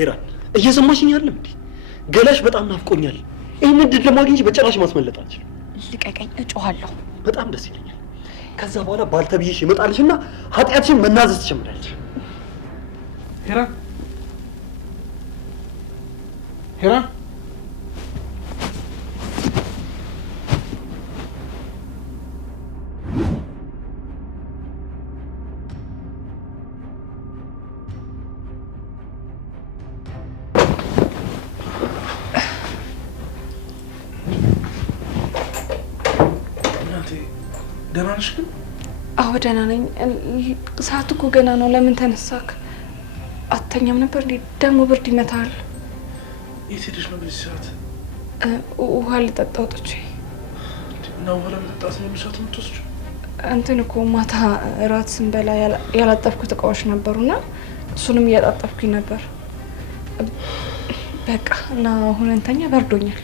ሄራን እየሰማሽኝ አይደለም እንዴ? ገላሽ በጣም ናፍቆኛል። ይሄን እድል ለማግኘት በጭራሽ ማስመለጥ አልችልም። ልቀቀኝ፣ እጮሃለሁ። በጣም ደስ ይለኛል። ከዛ በኋላ ባልተብዬሽ ይመጣልሽና ኃጢአትሽን መናዘዝ ትጀምራለሽ። ሄራን ሄራን ደህና ነሽ ግን? አዎ ደህና ነኝ። ሰዓቱ እኮ ገና ነው። ለምን ተነሳክ? አተኛም ነበር እንዴ? ደግሞ ብርድ ይመታል። የት ሄደሽ ነው በዚህ ሰዓት? ውሃ ልጠጣ ወጥቼ እና ውሃ ለመጠጣት ነው ሰዓት የምትወስጂው? እንትን እኮ ማታ እራት ስንበላ ያላጠብኩት እቃዎች ነበሩና እሱንም እያጣጠብኩኝ ነበር። በቃ እና አሁን እንተኛ፣ በርዶኛል።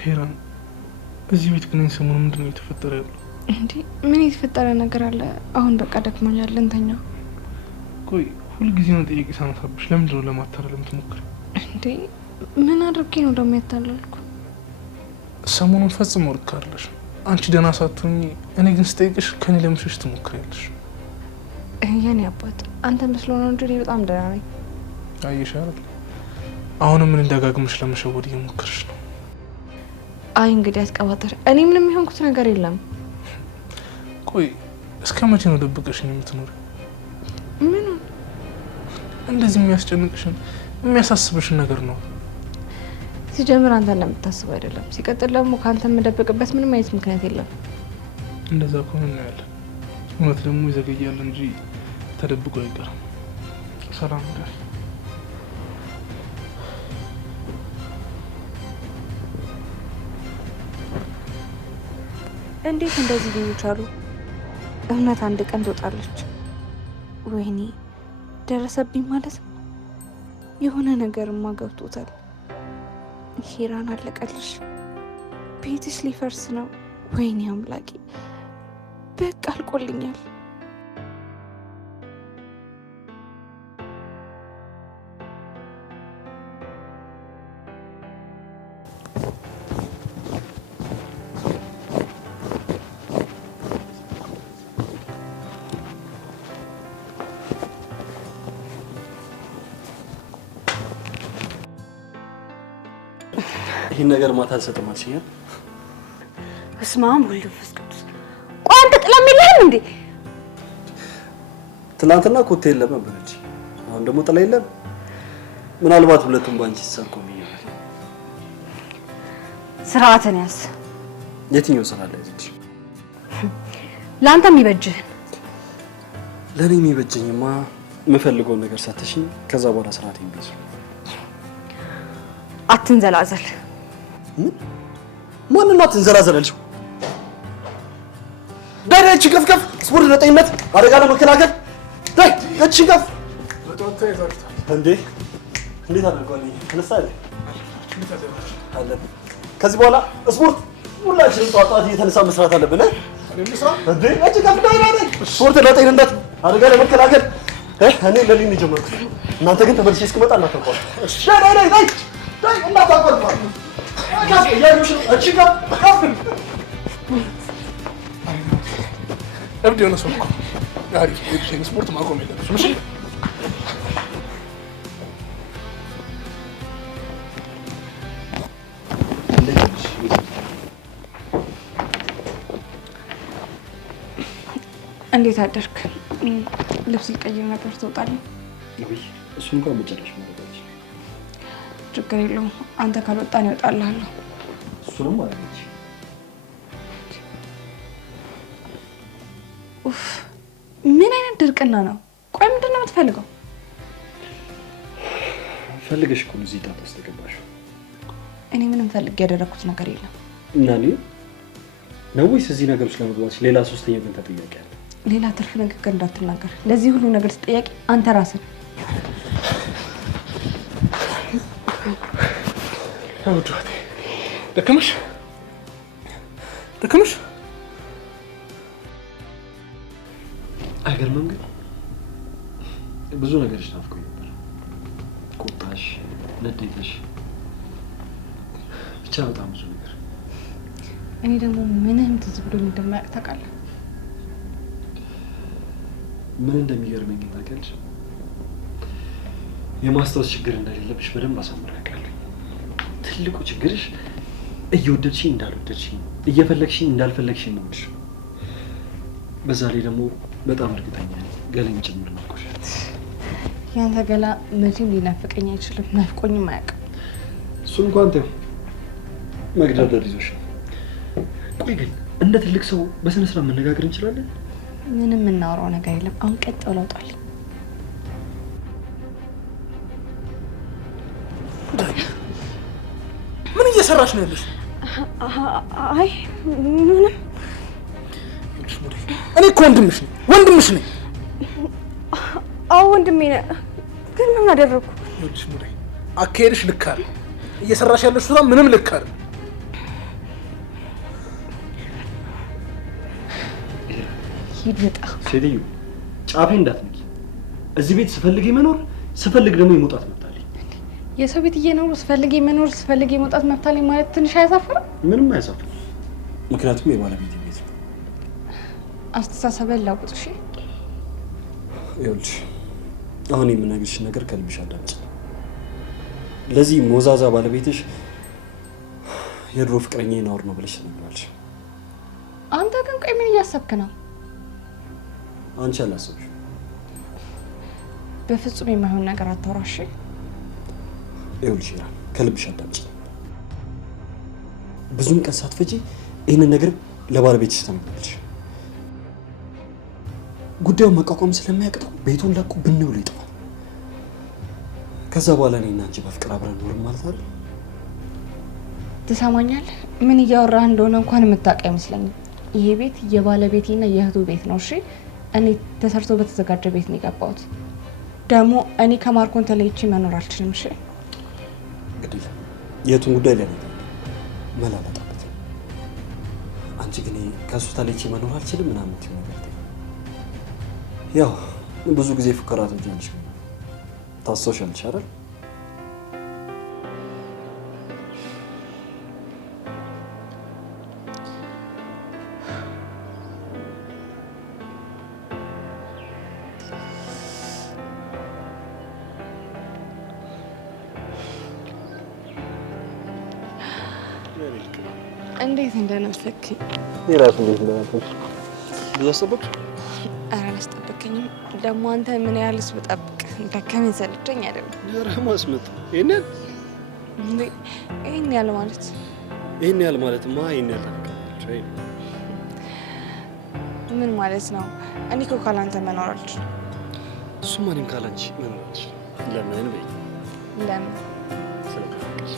ሄራን እዚህ ቤት ግን ሰሞኑን ምንድነው የተፈጠረ ያለው? እንዴ ምን የተፈጠረ ነገር አለ? አሁን በቃ ደክሞኛል፣ እንተኛ። ቆይ ሁልጊዜ ነው ጥያቄ ሳነሳብሽ ለምንድን ነው ለማታለል የምትሞክሪው? እንዴ ምን አድርጌ ነው ደግሞ ያታለልኩ? ሰሞኑን ፈጽሞ ልክ አይደለሽ። አንቺ ደህና ሳትሆኚ እኔ ግን ስጠይቅሽ ከኔ ለመሸሽ ትሞክሪያለሽ። የኔ አባት አንተ መስሎ ነው እንጂ እኔ በጣም ደህና ነኝ። አየሽ አይደል? አሁንም ምን እንዳጋግምሽ ለመሸወድ እየሞከርሽ ነው። አይ እንግዲህ አስቀባጠር፣ እኔ ምንም የሆንኩት ነገር የለም። ቆይ እስከ መቼ ነው ደብቀሽኝ የምትኖሪው? ምን እንደዚህ የሚያስጨንቅሽን የሚያሳስብሽን ነገር ነው? ሲጀምር አንተ እንደምታስበው አይደለም። ሲቀጥል ደግሞ ከአንተ የምደብቅበት ምንም አይነት ምክንያት የለም። እንደዛ ከሆነ እናያለን። እውነት ደግሞ ይዘገያል እንጂ ተደብቆ አይቀርም። ሰላም ጋር እንዴት እንደዚህ ሊሆን ቻሉ? እውነት አንድ ቀን ትወጣለች። ወይኔ ደረሰብኝ ማለት ነው። የሆነ ነገርማ ገብቶታል። ሄራን አለቀልሽ። ቤትሽ ሊፈርስ ነው። ወይኔ አምላኬ፣ በቃ አልቆልኛል። ይሄን ነገር ማታ አልሰጥም አልሽኝ። እስማም ወልድ መንፈስ ቅዱስ። ቆይ አንተ ጥላም የለህም እንዴ? ትናንትና ኮቴ የለም ነበረች፣ አሁን ደግሞ ጥላ የለም። ምናልባት ሁለቱም ባንቺ ተሳቆም ይያል። ስርዓትን ያዝ። የትኛው ስራ ላይ እዚህ? ለአንተ የሚበጅህን። ለኔ የሚበጀኝማ የምፈልገውን ነገር ሳትሽኝ ከዛ በኋላ ስርዓቴን ቢይዝ። አትንዘላዘል። ማንና አትንዘላዘልልሽ? ዳይ እቺ ከፍከፍ ስፖርት ለጤንነት አደጋ ለመከላከል ዳይ እቺ ከፍ በተወጣ ይዛልታ እንዴ እንዴት አደርጋለሁ? ተነሳለ አለ። ከዚህ በኋላ ስፖርት ሁላችንም ጧጧት እየተነሳ መስራት አለብን። እንዴ እቺ ከፍ ዳይ ስፖርት ለጤንነት አደጋ ለመከላከል እኔ ለሊን ጀመርኩት። እናንተ ግን ተመልሼ እስክመጣ እናተቋል። ዳይ ዳይ ዳይ እናታቆርባ ካፍ ያዩሽ እቺ ከፍ እብድ የሆነ ሰው እኮ አሪፍ የድሽን ስፖርት ማቆም የለብሽም። እሺ እንዴት አደርክ? ልብስ ልቀይር ነበር። ትወጣለህ? እሱ እንኳን መጨረሻ ማለታች ችግር የለውም። አንተ ካልወጣን ይወጣልሃለሁ። እሱንም አለች። ኡፍ ምን አይነት ድርቅና ነው? ቆይ ምንድን ነው የምትፈልገው? ፈልገሽ እኮ ነው እዚህ ጣጣ ውስጥ የገባሽው። እኔ ምንም ፈልግ ያደረኩት ነገር የለም። እና ነው ወይስ እዚህ ነገሮች ለመግባትሽ ሌላ ሶስተኛ ግን ተጠያቂ አለ? ሌላ ትርፍ ንግግር እንዳትናገር። ለዚህ ሁሉ ነገር ተጠያቂ አንተ ራስህ። አውጣቴ ደከመሽ ደከመሽ። አይገርምም ግን ብዙ ነገሮች ናፍቆኝ ነበር። ቁጣሽ፣ ንዴትሽ፣ ብቻ በጣም ብዙ ነገር። እኔ ደግሞ ምንም ትዝ ብሎኝ እንደማያውቅ ታውቃለህ። ምን እንደሚገርመኝ ታውቂያለሽ? የማስታወስ ችግር እንደሌለብሽ በደንብ አሳምሬ አውቃለሁ። ትልቁ ችግርሽ እየወደድሽኝ እንዳልወደድሽኝ፣ እየፈለግሽኝ እንዳልፈለግሽኝ ነው። በዛ ላይ ደግሞ በጣም እርግጠኛ ነኝ ገለኝ ጭምር ናፍቆሻል። ያንተ ገላ መቼም ሊናፍቀኝ አይችልም፣ ናፍቆኝም አያውቅም። እሱ እንኳን ተይው፣ መግደርደር ይዞሽ ነው። ቆይ ግን እንደ ትልቅ ሰው በስነ ስርዓት መነጋገር እንችላለን? ምንም የምናወራው ነገር የለም። አሁን ቀጥ ብለው ውጣልኝ። ምን እየሰራሽ ነው ያለሽ? አይ ምንም። እኔ እኮ ወንድምሽ ነኝ፣ ወንድምሽ ነኝ። አዎ ወንድሜ ነህ፣ ግን ምን አደረኩ? ይኸውልሽ ሙዳይ፣ አካሄድሽ ልክ አይደል። እየሰራሽ ያለሽ ስራ ምንም ልክ አይደል። ሂድ ውጣ። ሴትዮ ጫፌ እንዳትነኪ። እዚህ ቤት ስፈልግ መኖር ስፈልግ ደግሞ የመውጣት መብት አለኝ። የሰው ቤት እየኖሩ ስፈልግ መኖር ስፈልግ የመውጣት መብት አለኝ ማለት ትንሽ አያሳፍርም? ምንም አያሳፍርም። ምክንያቱም የባለቤቴ ቤት ነው። አስተሳሰብህን ለውጥ። እሺ ይኸውልሽ አሁን የምነግርሽ ነገር ከልብሽ አዳምጪ። ለዚህ ሞዛዛ ባለቤትሽ የድሮ ፍቅረኛዬ ናውር ነው ብለሽ ነግሯልሽ። አንተ ግን ቆይ ምን እያሰብክ ነው? አንቺ አላሰብሽም። በፍጹም የማይሆን ነገር አታውራሽ። ይኸውልሽ ኢራን ከልብሽ አዳምጪ። ብዙም ቀን ሳትፈጂ ይህንን ነገር ለባለቤትሽ ተናገሪልሽ። ጉዳዩን መቋቋም ስለማያቅተው ቤቱን ለቆ ብን ብሎ ይጠፋል። ከዛ በኋላ እኔና አንቺ በፍቅር አብረን ኖርም ማለት አይደል? ትሰማኛለህ? ምን እያወራህ እንደሆነ እንኳን የምታውቅ አይመስለኝም። ይሄ ቤት የባለቤቴና የእህቱ ቤት ነው። እሺ እኔ ተሰርቶ በተዘጋጀ ቤት ነው የገባሁት። ደግሞ እኔ ከማርኮን ተለይቼ መኖር አልችልም። እሺ እንግዲህ የቱን ጉዳይ ላይ ነው መላላጣበት። አንቺ ግን ከሱ ተለይቼ መኖር አልችልም ምናምን ትይው ነገር ያው ብዙ ጊዜ ፉከራ ትወጃለሽ። ታስታውሻለሽ አይደል? እንዴት እንደነፈክ የራሱ እንዴት እንደነፈክ ያሰበክ? ኧረ አላስጠበቀኝም። ደግሞ አንተ ምን ያህልስ ብጠብቅ ደከመኝ ሰለቸኝ አይደለም። ኧረ ማስመጥ ይሄን ያህል ማለት ይሄን ያህል ማለትማ ይሄን ያህል ምን ማለት ነው? እኔ እኮ ካላንተ መኖር አልችልም። እሱማ እኔም ካላንቺ መኖር አልችልም። ለምን በይ? ለምን? ስለማፈቅርሽ።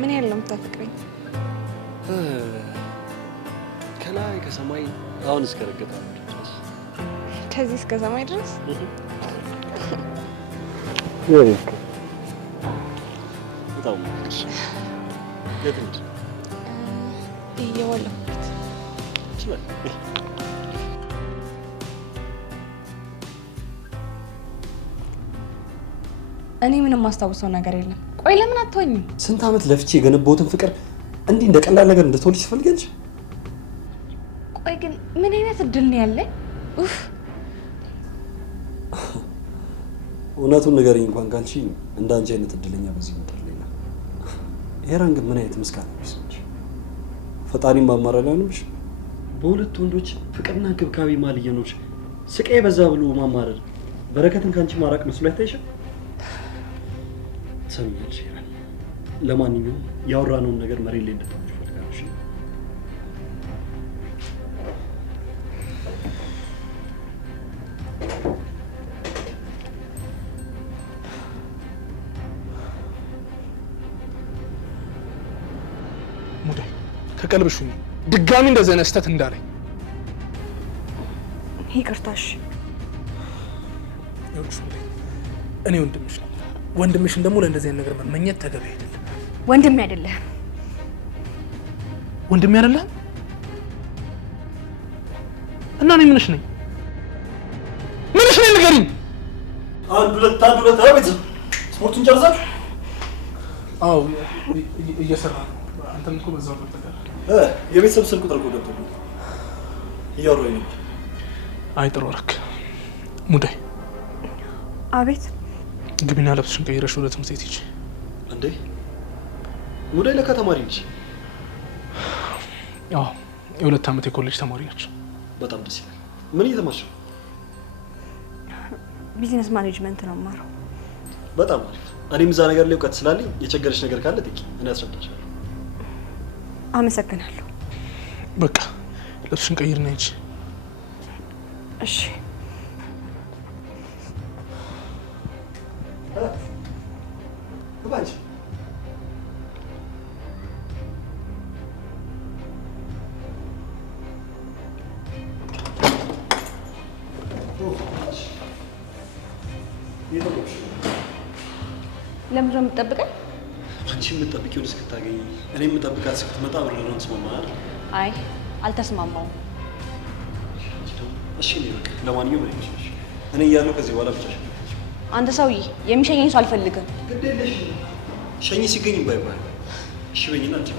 ምን ያህል ነው የምታፈቅረኝ? ከላይ ከሰማይ አሁን እስከ ረገጣ ድረስ ከዚህ እስከ ሰማይ ድረስ በጣም እየወለኩት ይችላል። እኔ ምንም ማስታውሰው ነገር የለም። ቆይ ለምን አትወኝም? ስንት ዓመት ለፍቼ የገነባሁትን ፍቅር እንዲህ እንደ ቀላል ነገር እንድትወልጅ ትፈልጊያለሽ? ቆይ ግን ምን አይነት እድል ነው ያለኝ? ኡፍ እውነቱን ንገሪኝ እንኳን ካልሽ እንዳንቺ አይነት እድለኛ በዚህ ምድር ላይ ነው። ሄራን ግን ምን አይነት ምስጋና ይስጥሽ? ፈጣሪን ማማረር ያንብሽ። በሁለት ወንዶች ፍቅርና እንክብካቤ መሀል እየኖርሽ ስቃይ በዛ ብሎ ማማረር በረከትን ካንቺ ማራቅ መስሎ አይታይሽም? ሰምኛለሽ ሄራን። ለማንኛውም ያወራነውን ነገር መሬት ላይ እንድታወጪ እፈልጋለሁ። ሙዳይ ከቀልብሽ ሁኚ። ድጋሚ እንደዚህ አይነት ስህተት እንዳለኝ። ይቅርታሽ። ይኸውልሽ ሙዳይ እኔ ወንድምሽ ነው። ወንድምሽን ደግሞ ለእንደዚህ አይነት ነገር መመኘት ተገቢ አይደለም። ወንድሜ አይደለህም። ወንድሜ አይደለህም? እና እኔ ምንሽ ነኝ? ምንሽ ነኝ ንገሪኝ። አንድ ሁለት አቤት። ስፖርቱን ጨርሰህ? አዎ እየሰራ ነው። አንተም እኮ በዛው ተጠቀር። የቤተሰብ ስልክ ቁጥር እኮ ገብቶልኝ እያወራሁኝ ነበር። አይ ጥሩ አደረክ። ሙዳይ። አቤት። ግቢና ልብስሽን ቀይረሽ ወደ ትምህርት ቤት ሂጂ። እንዴ ሙዳይ ለካ ተማሪ ነች? አዎ የ2 ዓመት የኮሌጅ ተማሪ ነች። በጣም ደስ ይላል። ምን እየተማርሽ ነው? ቢዝነስ ማኔጅመንት ነው የማረው። በጣም አሪፍ። እኔም እዛ ነገር ላይ እውቀት ስላለኝ የቸገረሽ ነገር ካለ ጥቂ፣ እኔ አስረዳሻለሁ። አመሰግናለሁ። በቃ ልብስሽን ቀይርና ሂጂ። እሺ። ባንቺ ለምንድን ነው የምትጠብቀኝ? አንቺ የምትጠብቂውን እስክታገኝ እኔ የምጠብቃት እስክትመጣ አብረን ነው ተስማማናል? አይ አልተስማማውም። እሺ እኔ በቃ ለማንኛውም እኔ እያለሁ ከዚህ በኋላ ብቻሽ። አንተ ሰውዬ የሚሸኘኝ ሰው አልፈልግም። ግድ የለሽም። ሸኝ ሲገኝ ባይባል እሺ በይኝና አንቺ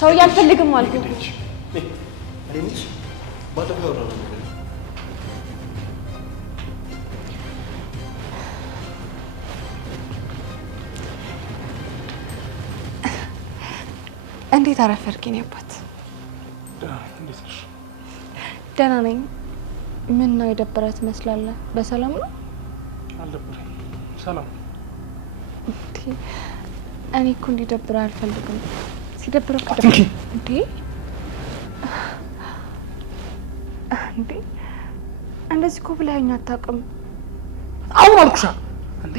ሰውዬ አልፈልግም አልኩህ። እኔ ነሽ ባለፈው ያወራነው ነገር እንዴት አረፈድከኝ አባት? እንዴት ነሽ? ደህና ነኝ። ምን ነው የደበረህ ትመስላለህ? በሰላም ነው? አልደበረኝም፣ ሰላም። እኔ እኮ እንዲደብረህ አልፈልግም። ሲደብረህ እንዴ እንደዚህ እኮ ብለኸኝ አታውቅም። አሁን አልኩሻ እንዴ።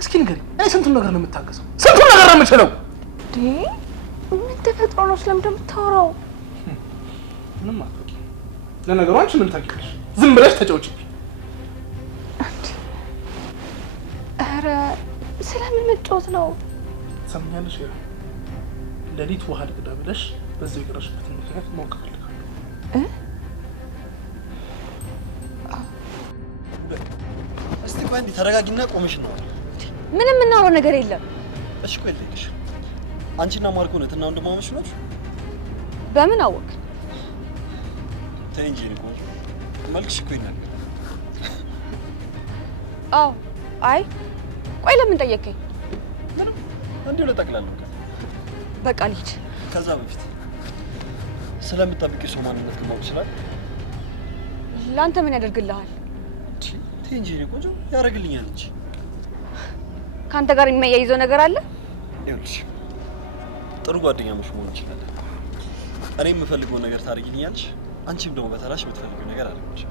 እስኪ ንገሪኝ፣ እኔ ስንቱን ነገር ነው የምታገሰው? ስንቱን ነገር ነው የምችለው? እንዴ ምን ተፈጥሮ ነው ስለምን እንደምታወራው? ምንም አታውቂም። ለነገሩ አንቺ ምን ታውቂያለሽ? ዝም ብለሽ ተጫውቺብኝ። ኧረ ስለምን መጫወት ነው? ሰምኛለሽ? ሌሊት ውሃ ልቅዳ ብለሽ በዚህ የቀረሽበትን ምክንያት ማወቅ እፈልጋለሁ። እስቲ ቆይ እንዴ ተረጋጊና ቆመሽ ነው። ምንም የምናወራው ነገር የለም። እሺ ቆይ ልልሽ፣ አንቺና ማርኮ እህትና ወንድማማች ናችሁ? በምን አወቅ? ተይ እንጂ እኔ ቆይ መልክሽ እኮ ይናገራል። አዎ። አይ ቆይ ለምን ጠየቀኝ? ምንም እንዲሁ ለጠቅላለሁ። በቃ ልሂድ። ከዛ በፊት ስለምትጠብቂው ሰው ማንነት ማወቅ ይችላል? ለአንተ ምን ያደርግልሃል? ተይ እንጂ እኔ ቆንጆ ያደርግልኛል እንጂ። ከአንተ ጋር የሚያያይዘው ነገር አለ? ይኸውልሽ ጥሩ ጓደኛሞች መሆን እንችላለን። እኔ የምፈልገውን ነገር ታደርጊልኛለሽ፣ አንቺም ደግሞ በተራሽ የምትፈልጊው ነገር አድርግልሽ።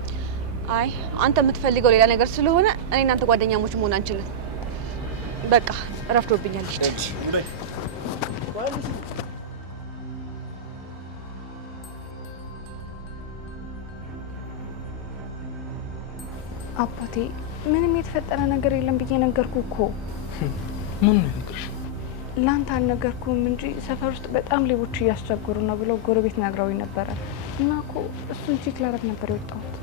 አይ አንተ የምትፈልገው ሌላ ነገር ስለሆነ እኔ እናንተ ጓደኛሞች መሆን አንችልም። በቃ ረፍዶብኛል። ልሂድ። አባቴ ምንም የተፈጠረ ነገር የለም ብዬ ነገርኩህ እኮ። ምን ነው ነገርሽ? ላንተ አልነገርኩም እንጂ ሰፈር ውስጥ በጣም ሌቦች እያስቸገሩ ነው ብለው ጎረቤት ነግረውኝ ነበረ እና እኮ እሱን ቼክ ላደርግ ነበር የወጣሁት።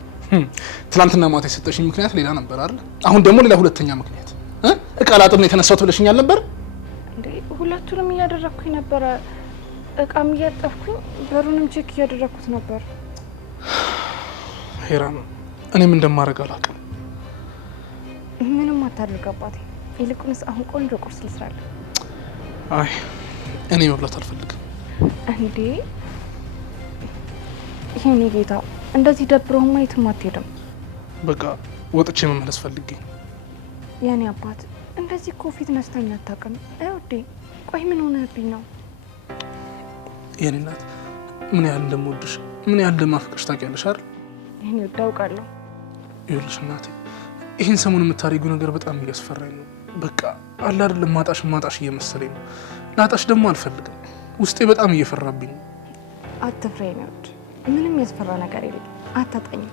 ትናንትና ማታ የሰጠሽኝ ምክንያት ሌላ ነበር አይደል? አሁን ደግሞ ሌላ ሁለተኛ ምክንያት። እቃ ላጥብ ነው የተነሳሁት ብለሽኛል ነበር እንዴ? ሁለቱንም እያደረግኩኝ ነበረ። እቃም እያጠብኩኝ በሩንም ቼክ እያደረግኩት ነበር። ሄራን፣ እኔም እንደማደርግ አላውቅም። ምንም አታድርግ አባቴ። ይልቁንስ አሁን ቆንጆ ቁርስ ልስራለሁ። አይ እኔ መብላት አልፈልግም። እንዴ ይሄኔ ጌታ፣ እንደዚህ ደብሮህማ የትም አትሄድም። በቃ ወጥቼ መመለስ ፈልጌ። የኔ አባት እንደዚህ እኮ ፊት ነስተኛ አታውቅም። ውዴ ቆይ ምን ሆነህብኝ ነው? የኔ እናት ምን ያህል እንደምወድሽ ምን ያህል እንደማፈቅርሽ ታውቂያለሽ አይደል? ይሄን አውቃለሁ። ይኸውልሽ እናቴ፣ ይህን ሰሞን የምታደርጊው ነገር በጣም እያስፈራኝ ነው። በቃ አለ አይደለም ማጣሽ እየመሰለኝ ነው። ላጣሽ ደግሞ አልፈልግም። ውስጤ በጣም እየፈራብኝ። አትፍራ የኔ ውድ፣ ምንም ያስፈራ ነገር የለም። አታጣኝም።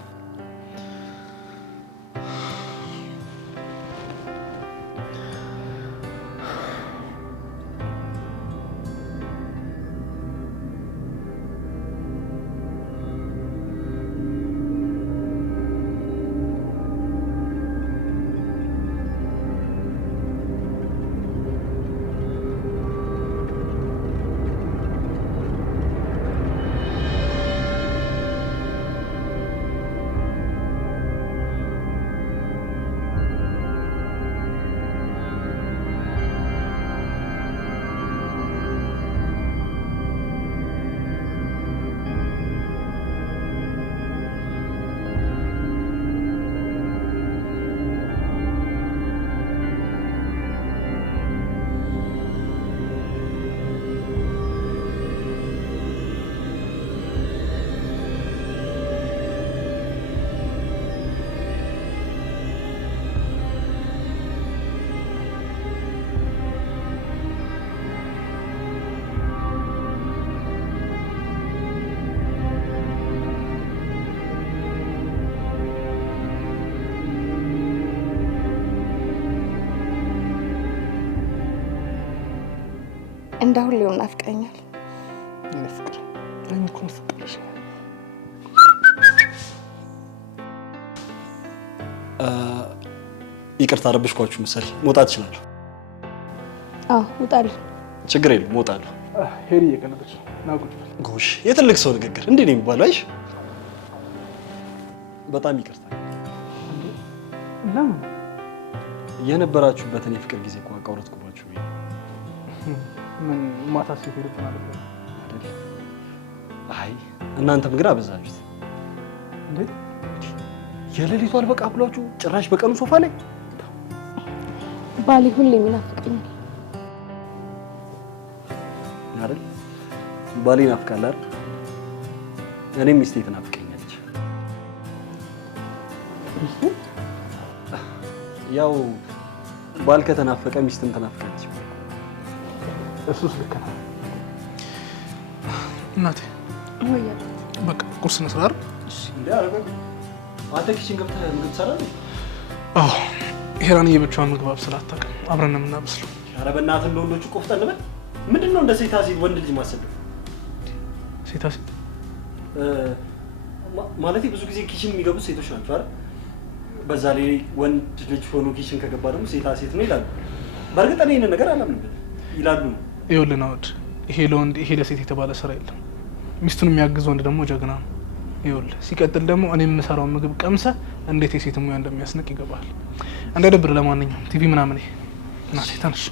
እንደ ሁሌው ናፍቀኛል። እኔ ፍቅር እኔ እኮ ፍቅርሽ ይቅርታ ረብሽኳችሁ መሰል። መውጣት እችላለሁ? አዎ ውጣልኝ። ችግር የለም እወጣለሁ። ሄሪ እየቀለደች ነው። ና ቁጭ በል። ጎሽ የትልቅ ሰው ንግግር እንዴ ነው የሚባለው? አይሽ በጣም ይቅርታ። ለምን የነበራችሁበትን የፍቅር ጊዜ እኮ አቋረጥኩባችሁ። ምን ማታ ሴት ሄድብን አይደል? አይ እናንተም ግን አበዛችሁት። እንዴት የሌሊቱ አልበቃ ብሏችሁ ጭራሽ በቀኑ ሶፋ ላይ። ባሌ ሁሌም ይናፍቀኛል አይደል? ባሌ ይናፍቃል አይደል? እኔም ሚስቴ ትናፍቀኛለች። ያው ባል ከተናፈቀ ሚስትም ትናፍቃለች። እሱስ ልክ ነው እናቴ። በቃ ቁርስ እንስራ አይደል? እሺ እንዴ አረጋግ አንተ ኪችን ገብተህ ምግብ ትሰራለህ? አዎ ሄራን የብቻዋን ምግብ አብስላ አታውቅም። አብረን ነው የምናበስለው። ኧረ በእናትህ እንደወንዶቹ ቆፍጠን በል። ምንድነው እንደ ሴታ ሴት ወንድ ልጅ ማሰብ? ሴታ ሴት ማለቴ ብዙ ጊዜ ኪችን የሚገቡት ሴቶች ናቸው አይደል? በዛ ላይ ወንድ ልጅ ሆኖ ኪችን ከገባ ደግሞ ሴታ ሴት ነው ይላሉ። በእርግጥ እኔ ይሄን ነገር አላምንበትም ይላሉ። ይኸውልህ ናውድ፣ ይሄ ለወንድ ይሄ ለሴት የተባለ ስራ የለም። ሚስቱን የሚያግዝ ወንድ ደግሞ ጀግና ነው። ይኸውልህ ሲቀጥል ደግሞ እኔ የምሰራውን ምግብ ቀምሰህ እንዴት የሴት ሙያ እንደሚያስንቅ ይገባል። እንዳይደብር ለማንኛውም ቲቪ ምናምን እናቴ ተነሽ።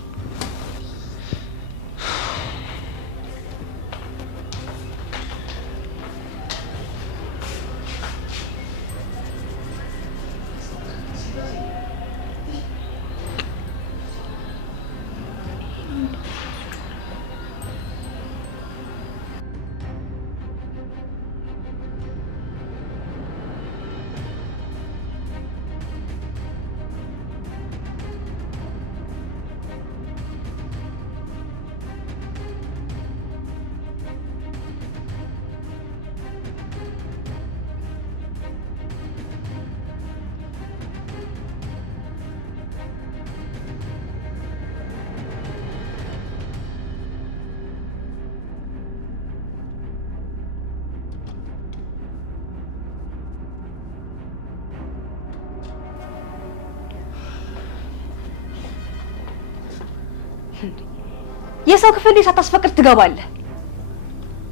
የሰው ክፍል ሳታስፈቅድ ትገባለህ?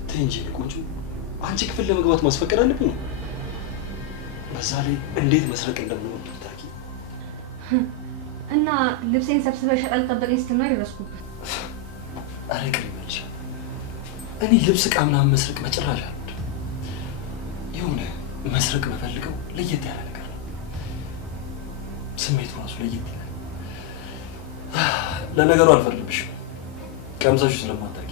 ተይ እንጂ ቆንጆ፣ አንቺ ክፍል ለመግባት ማስፈቀድ አለብኝ? በዛ ላይ እንዴት መስረቅ እንደምንወድ ታውቂ። እና ልብሴን ሰብስበሽ ሸቀል ጠበቀኝ ስትል ነው የደረስኩበት። ኧረ ቅር ይበልሻል። እኔ ልብስ ዕቃ ምናምን መስረቅ በጭራሽ አልወድም። የሆነ መስረቅ መፈልገው ለየት ያለ ነገር ነው። ስሜቱ ራሱ ለየት ይላል። ለነገሩ አልፈርድብሽም፣ ቀምሰሽ ስለማታውቂ።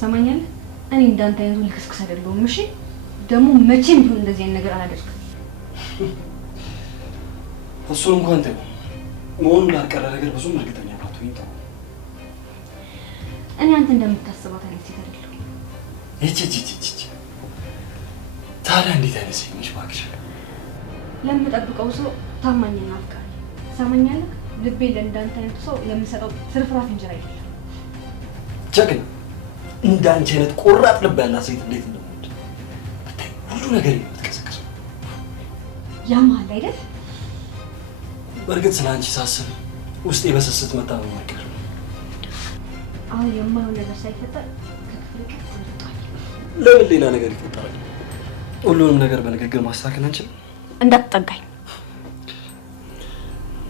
ሰማኛለህ? እኔ እንዳንተ አይነቱ ልክስክስ አይደለሁም። እሺ ደግሞ መቼም ቢሆን እንደዚህ አይነት ነገር አላደርግም። እሱን እንኳን ተይው፣ መሆኑን ላልቀረ ነገር ብዙም እርግጠኛ ባትሆኝ ጥሩ። እኔ አንተ እንደምታስባት አይነት ሴት አይደለሁ። እቺ ታዲያ እንዴት አይነት ሴት ነሽ እባክሽ? ለምጠብቀው ሰው ታማኝና አፍቃሪ ሰማኛለህ። ልቤ ለእንዳንተ አይነት ሰው ለምሰጠው ፍርፍራት እንጀራ አይደለም። ጀግና እንዳንቺ አይነት ቆራጥ ልብ ያላት ሴት እንዴት እንደምወድ ብታይ ሁሉ ነገር የምትቀሰቅሰው ያማል አይደል? በእርግጥ ስለ አንቺ ሳስብ ውስጤ በስስት መታመም አይቀርም። አሁን የማይሆን ነገር ሳይፈጠር ከፍልቅ ትወጣለህ። ለምን ሌላ ነገር ይፈጠራል? ሁሉንም ነገር በንግግር ማስተካከል አንችልም? እንዳትጠጋኝ።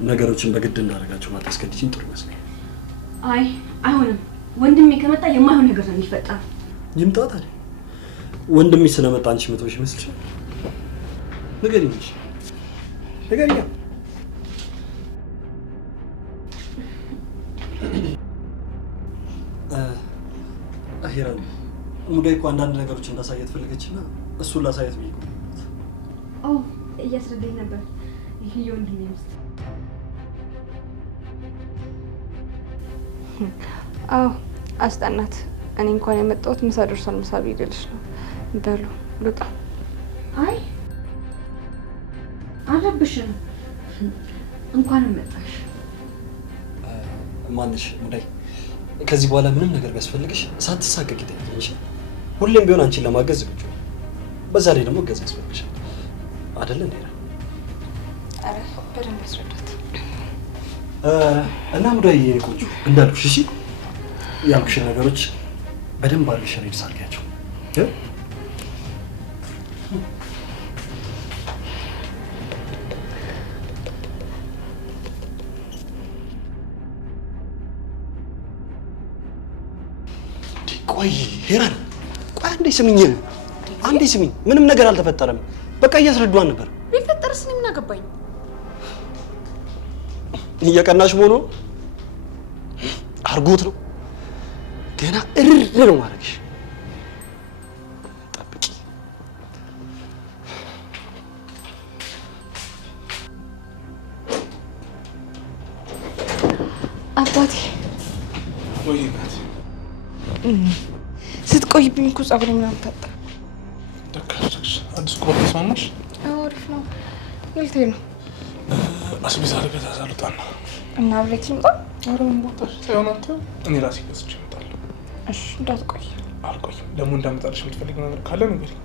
ነገሮችን በግድ እንዳደረጋቸው ማታስገድጂኝ ጥሩ ይመስላል። አይ አይሆንም። ወንድሜ ከመጣ የማይሆን ነገር ነው የሚፈጠረው። ይምጣ ታዲያ። ወንድሜ ስለመጣ አንቺ መተውሽ ይመስልሻል? ንገሪኝ እንጂ ንገሪኝ። ሄራን ሙዳይ እኮ አንዳንድ ነገሮች እንዳሳየት ፈልገችና እሱን ላሳየት ብዬ ኦ እያስረዳኝ ነበር። ይሄ የወንድሜ ሚስት። አዎ አስጠናት። እኔ እንኳን የመጣሁት ምሳ ደርሷል፣ ምሳ ብሄድልሽ ነው። በሉ ልውጣ። አይ አረብሽም። እንኳንም መጣሽ። ማንሽ ሙዳይ፣ ከዚህ በኋላ ምንም ነገር ቢያስፈልግሽ ሳትሳቀቂ ጠይቂኝ። ሁሌም ቢሆን አንቺን ለማገዝ ዝግጁ ነኝ። በዛ ላይ ደግሞ እገዛ ያስፈልግሻል አይደል እንዴ? አረ በደንብ አስረዳት። እና ሙዳይ የኔ ቆንጆ እንዳልኩሽ እሺ፣ ያልኩሽን ነገሮች በደንብ አድርገሽ ሬድ ሳርጊያቸው። ቆይ ሄራን፣ ቆይ አንዴ ስሚኝ፣ አንዴ ስሚኝ። ምንም ነገር አልተፈጠረም። በቃ እያስረዷን ነበር። ቢፈጠርስ እኔ ምን አገባኝ? እየቀናሽ መሆኑ አርጎት ነው። ገና እርር ነው ማድረግሽ። ጠብቂ። አባቴ ወይ ናት ስትቆይብኝ እኮ ጸጉሬ ምናምን ታጣ። ደካሽ አዲስ ኮርስ ማማሽ አሪፍ ነው። ይልቴ ነው አስቢዛ ለገዛ ሳልጣና እና ብሬክ ልምጣ። አረ ምን ቦታሽ ሳይሆን አንተ እኔ ራሴ ገዝቼ እመጣለሁ። እሺ እንዳትቆይ። አልቆይም። ደግሞ እንዳመጣልሽ የምትፈልጊው ነገር ካለ ንገሪኝ።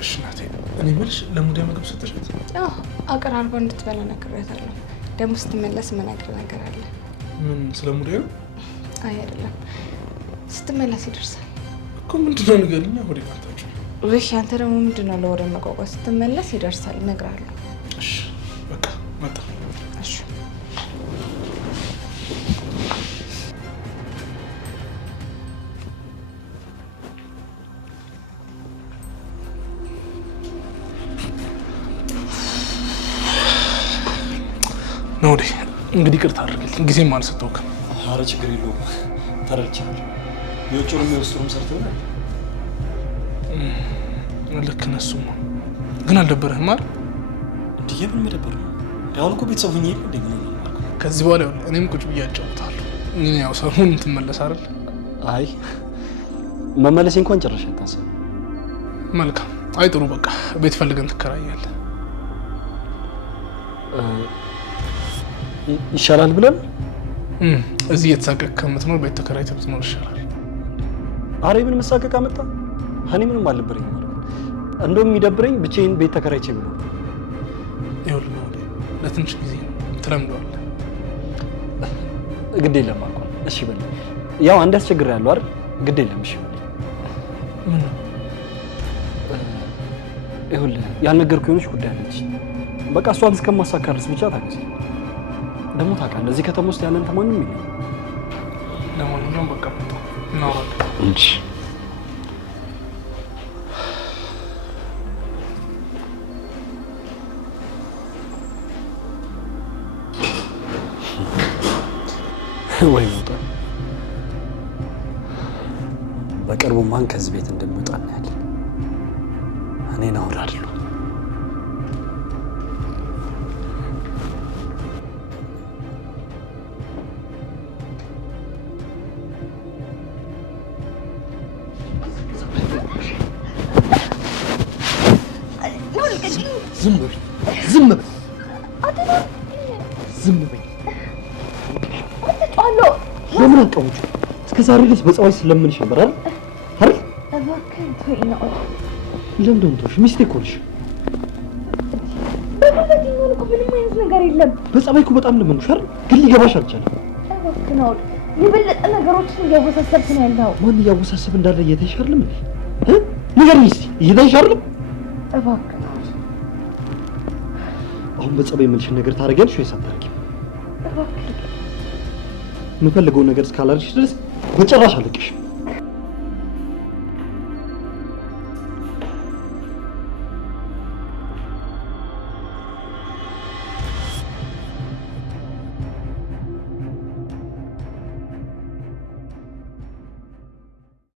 እሺ ናቴ፣ እኔ የምልሽ ለሙዲያ ምግብ ሰጠሻት? አዎ አቀራርባ እንድትበላ ነግሬያታለሁ። ደግሞ ስትመለስ የምነግርህ ነገር አለ። ምን ስለ ሙዲያ ነው? አይ አይደለም፣ ስትመለስ ይደርሳል እኮ። ምንድነው ንገሪኝ። ወደ ካንታችሁ ወይ አንተ ደግሞ ምንድነው ለወሬ መጓጓዝ? ስትመለስ ይደርሳል፣ እነግርሃለሁ። እሺ በቃ መጣ። እሺ ነው ወዴ እንግዲህ ይቅርታ አድርግልኝ፣ ጊዜም አልሰጠሁህም። ኧረ ችግር የለውም ተረድቻለሁ። የውጭውን የሚወስዱንም ሰርተውናል። ልክ ነህ። እሱማ ግን አልደበረህም አይደል? እንዲህ የምን መደበር ነው? አሁን እኮ ቤተሰብ ሁኜ እንዴ ነው። ከዚህ በኋላ ይኸውልህ እኔም ቁጭ ብዬ አጫውታለሁ። እኔ ያው ሰሞኑን ትመለስ አይደል? አይ መመለሴ እንኳን ጨረሻ ታሰብ። መልካም። አይ ጥሩ፣ በቃ ቤት ፈልገን ትከራያለህ። ይሻላል ብለን እዚህ እየተሳቀቅ ከምትኖር ቤት ተከራይተህ ብትኖር ይሻላል። አሬ ምን መሳቀቅ አመጣ? እኔ ምንም አልነበረኝም ማለት ነው። እንደውም የሚደብረኝ ብቻዬን ቤት ተከራይቼ ብሎ። ይኸውልህ ነው ለትንሽ ጊዜ ትለምደዋለህ። ግድ የለም አልኩ። እሺ በል ያው አንድ አስቸግሬያለሁ አይደል? ግድ የለም እሺ በል። ምን ነው? ይኸውልህ ያልነገርኩህ የሆነች ጉዳይ አለች። በቃ እሷን እስከማሳካ ድረስ ብቻ ታገዝ። ደግሞ ታውቃለህ እዚህ ከተማ ውስጥ ያለን ተማንም የለም። ለማንኛውም በቃ መጣ እናወራለን። እንጂ ወይ ሞታ በቅርቡ ማን ከዚህ ቤት እንደሚወጣ እናያለን። እኔ ናውድ አይደለሁ። ዝም በይ ዝም በይ ዝም በይ። አትጫለሁ። ለምን አቀሙጭ? እስከ ዛሬ ድረስ በጸባይ ስለምንሽ ነበር አይደል? አይደል? እባክህን ተወኝ ነው። ለምን ደሞ ተውሽ? ሚስቴ እኮ ነሽ። በማለት ይሆን እኮ ምንም አይነት ነገር የለም። በጸባይ እኮ በጣም ለምንሽ አይደል? ግን ሊገባሽ አልቻለም። እባክህ ነው። የበለጠ ነገሮችን እያወሳሰብክ ነው ያለው። ማን እያወሳሰብ እንዳለ እየተይሽ አይደለም እንዴ? ንገሪኝ እስኪ እየተይሽ አይደለም? እባክህ ነው። አሁን በጸባይ የምልሽን ነገር ታደርጊያለሽ ወይስ አታደርጊም? እባክህ የምፈልገውን ነገር እስካላደረግሽ ድረስ በጭራሽ አልለቅሽም።